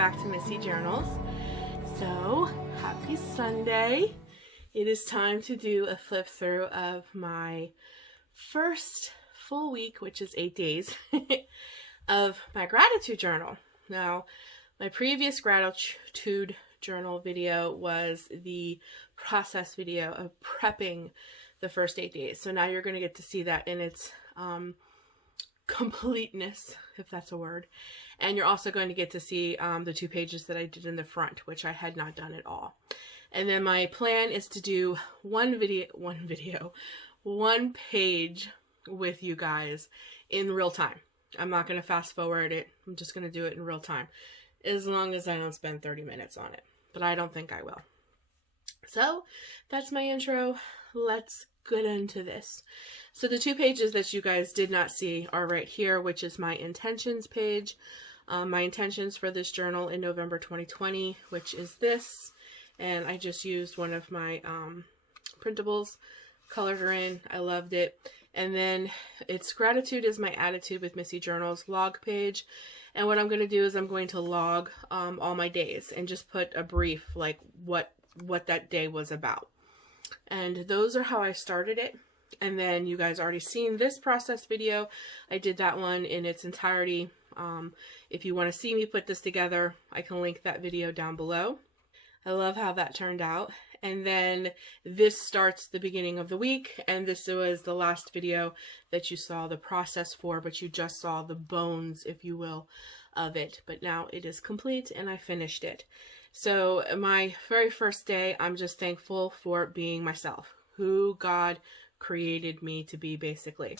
back to Missy Journals. So, happy Sunday. It is time to do a flip through of my first full week, which is 8 days, of my gratitude journal. Now, my previous gratitude journal video was the process video of prepping the first 8 days. So now you're going to get to see that in its completeness, if that's a word. And you're also going to get to see the 2 pages that I did in the front, which I had not done at all. And then my plan is to do one page with you guys in real time. I'm not going to fast forward it. I'm just going to do it in real time, as long as I don't spend 30 minutes on it. But I don't think I will. So that's my intro. Let's get into this. So the 2 pages that you guys did not see are right here, which is my intentions page. My intentions for this journal in November 2020, which is this. And I just used one of my printables, colored her in. I loved it. And then it's gratitude is my attitude with Missy Journals log page. And what I'm going to do is I'm going to log all my days and just put a brief, like what that day was about. And those are how I started it. And then you guys already seen this process video. I did that one in its entirety. If you want to see me put this together, I can link that video down below. I love how that turned out. And then this starts the beginning of the week, and this was the last video that you saw the process for, but you just saw the bones, if you will, of it. But now it is complete and I finished it. So my very first day, I'm just thankful for being myself, who God created me to be, basically.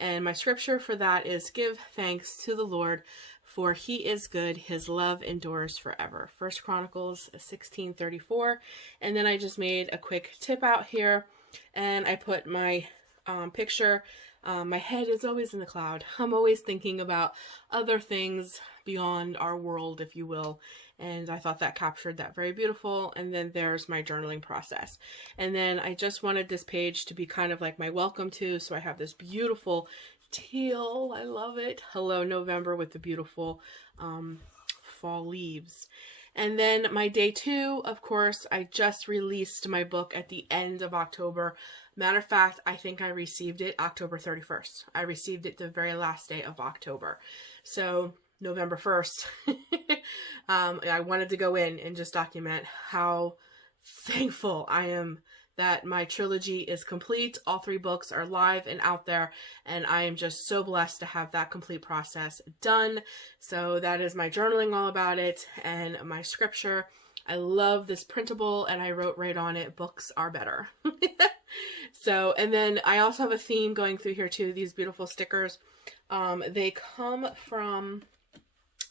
And my scripture for that is give thanks to the Lord, for he is good, his love endures forever. 1 Chronicles 16:34. And then I just made a quick tip out here, and I put my picture. My head is always in the cloud. I'm always thinking about other things beyond our world, if you will. And I thought that captured that very beautiful. And then there's my journaling process. And then I just wanted this page to be kind of like my welcome to. So I have this beautiful teal. I love it. Hello, November, with the beautiful fall leaves. And then my day 2, of course, I just released my book at the end of October. Matter of fact, I think I received it October 31st. I received it the very last day of October. So November 1st, I wanted to go in and just document how thankful I am that my trilogy is complete. All 3 books are live and out there, and I am just so blessed to have that complete process done. So that is my journaling all about it, and my scripture. I love this printable, and I wrote right on it, books are better. So, and then I also have a theme going through here too, these beautiful stickers. They come from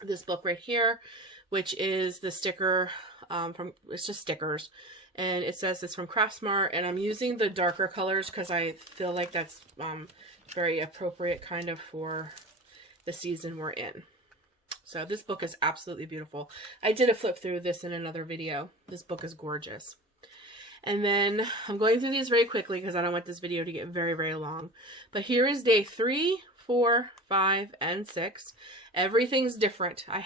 this book right here, which is the sticker it's just stickers. And it says it's from Craftsmart, and I'm using the darker colors because I feel like that's very appropriate kind of for the season we're in. So this book is absolutely beautiful. I did a flip through this in another video. This book is gorgeous. And then I'm going through these very quickly because I don't want this video to get very, very long. But here is day 3, 4, 5, and 6. Everything's different. I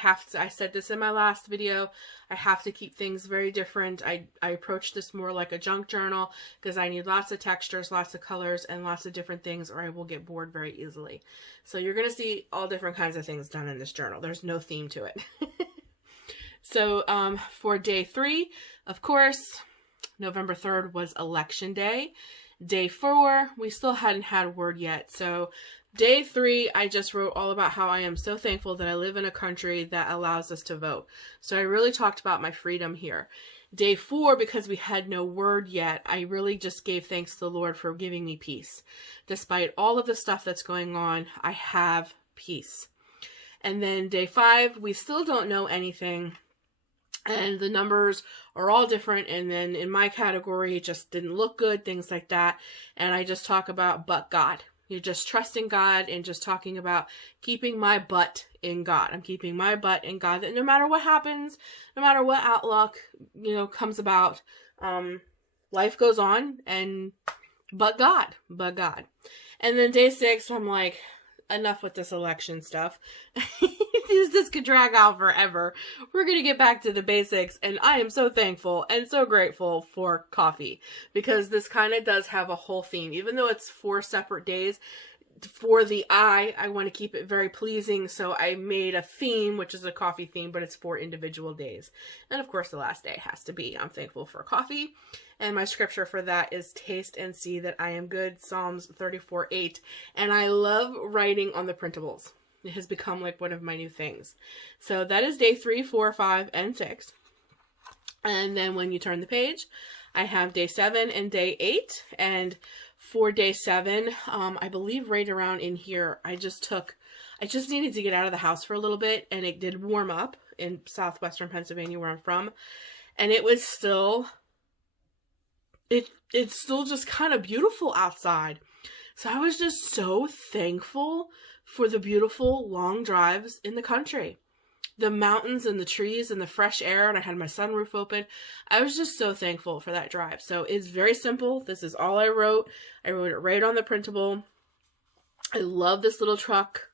said this in my last video. I have to keep things very different. I approach this more like a junk journal because I need lots of textures, lots of colors, and lots of different things, or I will get bored very easily. So you're going to see all different kinds of things done in this journal. There's no theme to it. So for day 3, of course, November 3rd was election day. Day 4, we still hadn't had word yet. So day 3, I just wrote all about how I am so thankful that I live in a country that allows us to vote. So I really talked about my freedom here. Day 4, because we had no word yet, I really just gave thanks to the Lord for giving me peace. Despite all of the stuff that's going on, I have peace. And then day 5, we still don't know anything. And the numbers are all different. And then in my category, it just didn't look good, things like that. And I just talk about, but God. You're just trusting God and just talking about keeping my butt in God. I'm keeping my butt in God, that no matter what happens, no matter what outlook, comes about, life goes on, and but God. And then day 6, I'm like, enough with this election stuff. this could drag out forever. We're going to get back to the basics, and I am so thankful and so grateful for coffee, because this kind of does have a whole theme. Even though it's 4 separate days, for the eye, I want to keep it very pleasing, so I made a theme, which is a coffee theme, but it's 4 individual days. And of course, the last day has to be, I'm thankful for coffee. And my scripture for that is taste and see that I am good, Psalms 34:8. And I love writing on the printables. It has become like one of my new things. So that is day 3, 4, 5, and 6. And then when you turn the page, I have day 7 and day 8. And for day 7, I believe right around in here, I just needed to get out of the house for a little bit, and it did warm up in southwestern Pennsylvania where I'm from. And it was still, it's still just kind of beautiful outside. So I was just so thankful for the beautiful long drives in the country. The mountains and the trees and the fresh air, and I had my sunroof open. I was just so thankful for that drive. So it's very simple. This is all I wrote. I wrote it right on the printable. I love this little truck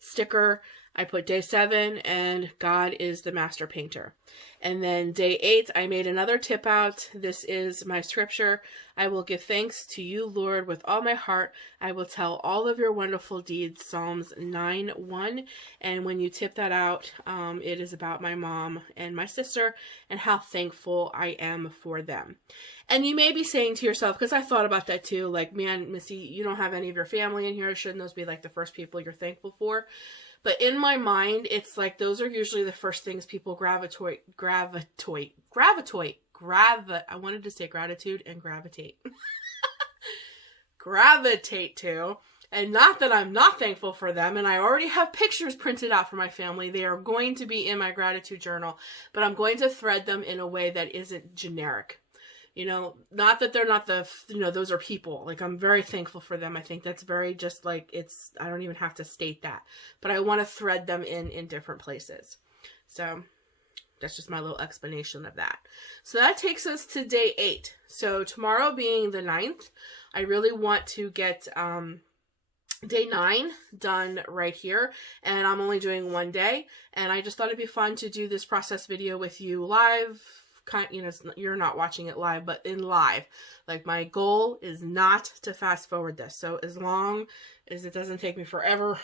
sticker. I put day 7 and God is the master painter. And then day 8, I made another tip out. This is my scripture. I will give thanks to you, Lord, with all my heart. I will tell all of your wonderful deeds. Psalms 9:1. And when you tip that out, it is about my mom and my sister and how thankful I am for them. And you may be saying to yourself, because I thought about that too, like, man, Missy, you don't have any of your family in here. Shouldn't those be like the first people you're thankful for? But in my mind, it's like those are usually the first things people gravitate. I wanted to say gratitude and gravitate. Gravitate to. And not that I'm not thankful for them, and I already have pictures printed out for my family. They are going to be in my gratitude journal, but I'm going to thread them in a way that isn't generic. You know, not that they're not the, you know, those are people. Like, I'm very thankful for them. I think that's very just like, it's, I don't even have to state that. But I want to thread them in different places. So, that's just my little explanation of that. So that takes us to day 8. So tomorrow being the 9th, I really want to get day 9 done right here. And I'm only doing 1 day. And I just thought it'd be fun to do this process video with you live. You know, you're not watching it live, but in live. Like, my goal is not to fast forward this. So as long as it doesn't take me forever,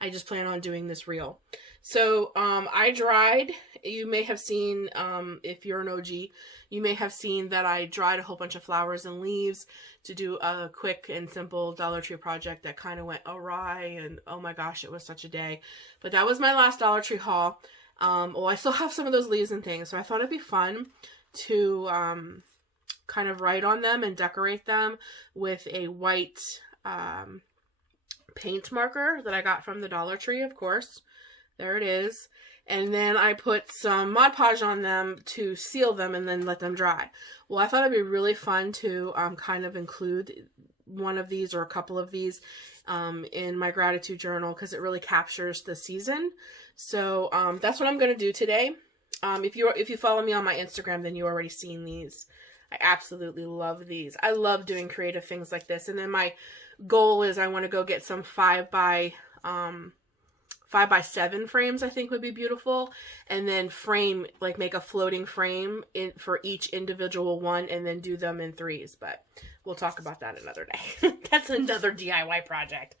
I just plan on doing this reel. So I dried. You may have seen, if you're an OG, you may have seen that I dried a whole bunch of flowers and leaves to do a quick and simple Dollar Tree project that kind of went awry, and oh my gosh, it was such a day. But that was my last Dollar Tree haul. Well, I still have some of those leaves and things, so I thought it'd be fun to kind of write on them and decorate them with a white paint marker that I got from the Dollar Tree, of course. There it is. And then I put some Mod Podge on them to seal them and then let them dry. Well, I thought it'd be really fun to kind of include one of these or a couple of these in my gratitude journal, because it really captures the season. So that's what I'm going to do today. If you follow me on my Instagram, then you already seen these. I absolutely love these. I love doing creative things like this. And then my goal is I want to go get some 5x7 frames. I think would be beautiful. And then frame, like, make a floating frame for each individual one, and then do them in 3s. But we'll talk about that another day. That's another DIY project.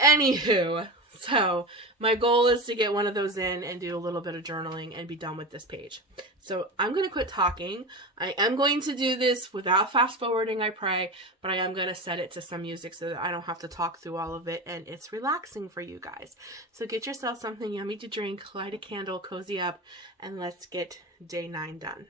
Anywho, so my goal is to get one of those in and do a little bit of journaling and be done with this page. So I'm going to quit talking. I am going to do this without fast forwarding, I pray, but I am going to set it to some music so that I don't have to talk through all of it, and it's relaxing for you guys. So get yourself something yummy to drink, light a candle, cozy up, and let's get day 9 done.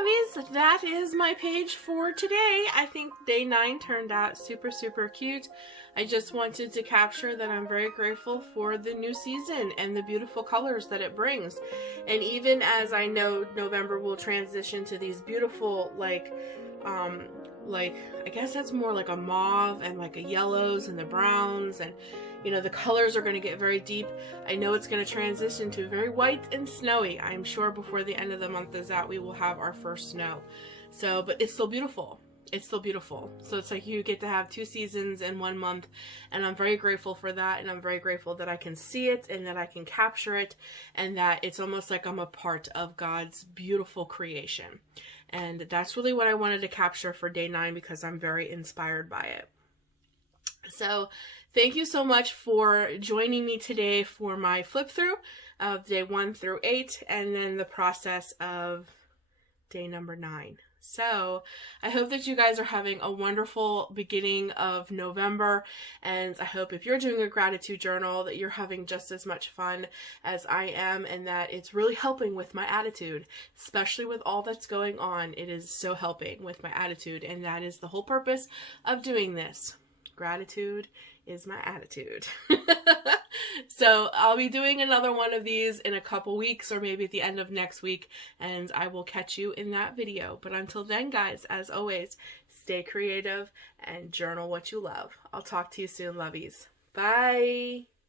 lovies, that is my page for today. I think day 9 turned out super, super cute. I just wanted to capture that I'm very grateful for the new season and the beautiful colors that it brings. And even as I know November will transition to these beautiful, like I guess that's more like a mauve and like a yellows and the browns, and you know, the colors are going to get very deep. I know it's going to transition to very white and snowy. I'm sure before the end of the month is out, we will have our first snow. So, but it's still beautiful. It's still beautiful. So it's like you get to have 2 seasons in 1 month, and I'm very grateful for that, and I'm very grateful that I can see it and that I can capture it, and that it's almost like I'm a part of God's beautiful creation. And that's really what I wanted to capture for day 9 because I'm very inspired by it. So thank you so much for joining me today for my flip through of day 1 through 8, and then the process of day number 9. So I hope that you guys are having a wonderful beginning of November, and I hope if you're doing a gratitude journal that you're having just as much fun as I am, and that it's really helping with my attitude, especially with all that's going on. It is so helping with my attitude, and that is the whole purpose of doing this. Gratitude is my attitude. So I'll be doing another one of these in a couple weeks, or maybe at the end of next week, and I will catch you in that video. But until then, guys, as always, stay creative and journal what you love. I'll talk to you soon, lovies. Bye.